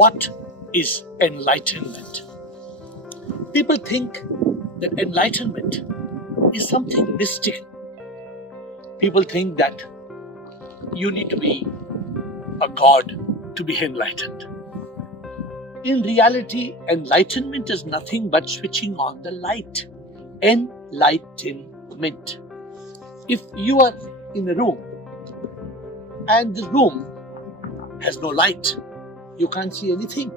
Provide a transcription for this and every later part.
what is enlightenment? People think that enlightenment is something mystical. People think that you need to be a god to be enlightened. In reality, enlightenment is nothing but switching on the light. Enlightenment. If you are in a room and the room has no light, you can't see anything.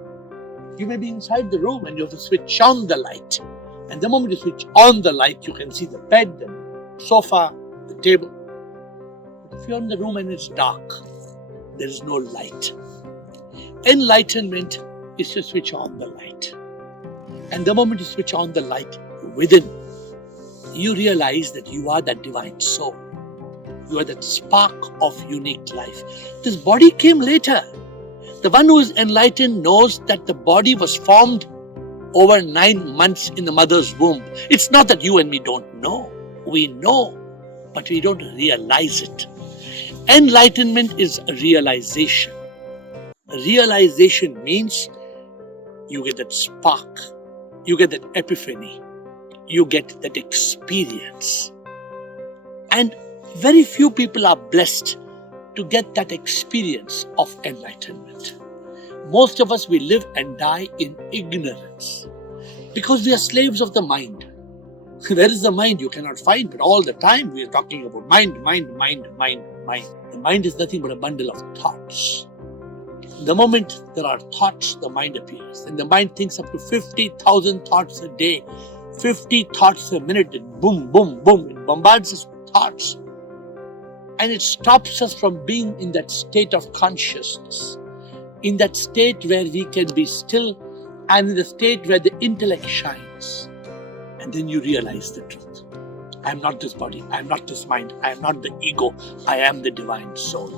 You may be inside the room and you have to switch on the light. And the moment you switch on the light, you can see the bed, the sofa, the table. But if you're in the room and it's dark, there is no light. Enlightenment is to switch on the light. And the moment you switch on the light within, you realize that you are that divine soul. You are that spark of unique life. This body came later. The one who is enlightened knows that the body was formed over 9 months in the mother's womb. It's not that you and me don't know. We know, but we don't realize it. Enlightenment is a realization. A realization means you get that spark, you get that epiphany, you get that experience. And very few people are blessed to get that experience of enlightenment. Most of us, we live and die in ignorance because we are slaves of the mind. Where is the mind? You cannot find, but all the time we are talking about mind. The mind is nothing but a bundle of thoughts. The moment there are thoughts, the mind appears. And the mind thinks up to 50,000 thoughts a day, 50 thoughts a minute. It boom, boom, boom. It bombards us with thoughts. And it stops us from being in that state of consciousness, in that state where we can be still, and in the state where the intellect shines. And then you realize the truth. I am not this body, I am not this mind, I am not the ego, I am the divine soul.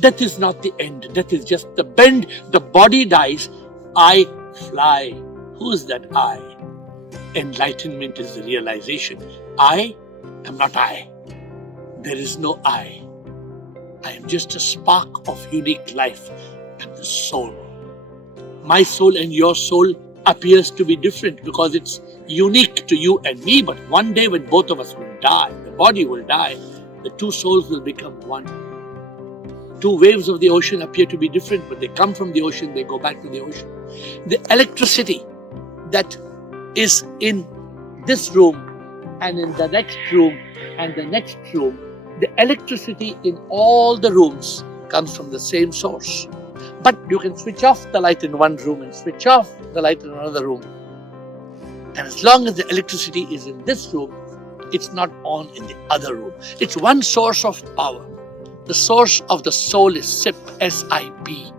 Death is not the end, death is just the bend. The body dies, I fly. Who is that I? Enlightenment is the realization. I am not I. There is no I. I am just a spark of unique life and the soul. My soul and your soul appears to be different because it's unique to you and me, but one day when both of us will die, the body will die, the two souls will become one. Two waves of the ocean appear to be different, but they come from the ocean, they go back to the ocean. The electricity that is in this room and in the next room and the next room, the electricity in all the rooms comes from the same source. But you can switch off the light in one room and switch off the light in another room. And as long as the electricity is in this room, it's not on in the other room. It's one source of power. The source of the soul is SIP, S-I-P,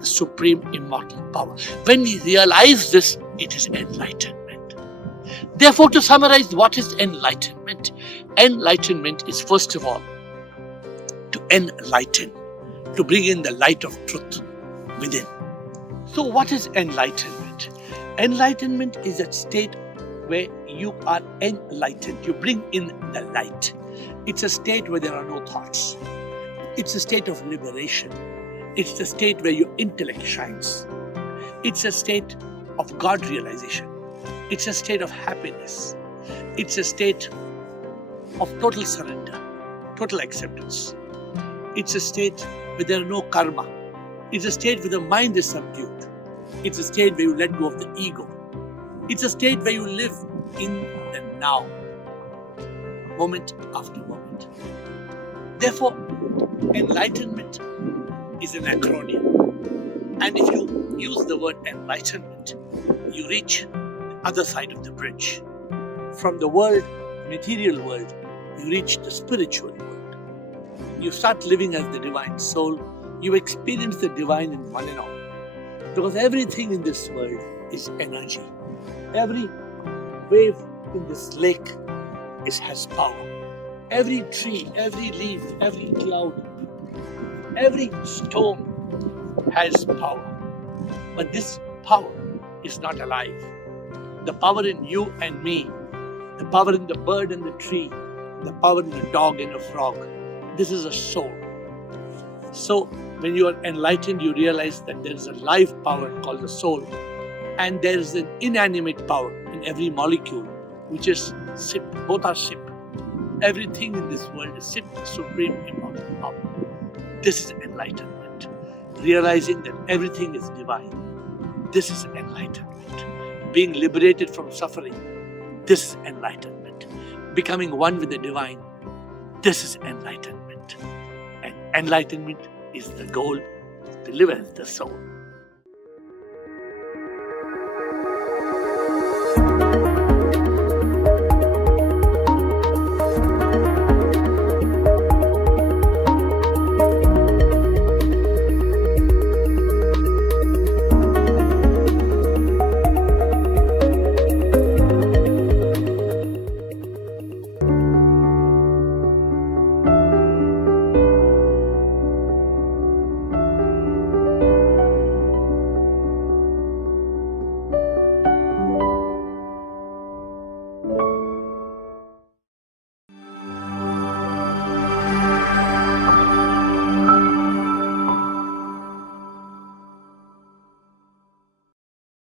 the Supreme Immortal Power. When we realize this, it is enlightenment. Therefore, to summarize, what is enlightenment? Enlightenment is, first of all, to enlighten, to bring in the light of truth within. So what is enlightenment? Enlightenment is that state where you are enlightened. You bring in the light. It's a state where there are no thoughts. It's a state of liberation. It's the state where your intellect shines. It's a state of God realization. It's a state of happiness. It's a state of total surrender, total acceptance. It's a state where there are no karma. It's a state where the mind is subdued. It's a state where you let go of the ego. It's a state where you live in the now, moment after moment. Therefore, enlightenment is an acronym. And if you use the word enlightenment, you reach the other side of the bridge. From the world, material world, you reach the spiritual world. You start living as the divine soul. You experience the divine in one and all. Because everything in this world is energy. Every wave in this lake has power. Every tree, every leaf, every cloud, every stone has power. But this power is not alive. The power in you and me, the power in the bird and the tree, the power in the dog and the frog, this is a soul. So When you are enlightened, you realize that there is a life power called the soul, and there is an inanimate power in every molecule, which is SIP. Both are SIP. Everything in this world is SIP, Supreme Immortal Power. This is enlightenment. Realizing that everything is divine. This is enlightenment. Being liberated from suffering. This is enlightenment. Becoming one with the divine. This is enlightenment. And enlightenment is the goal to live as the soul.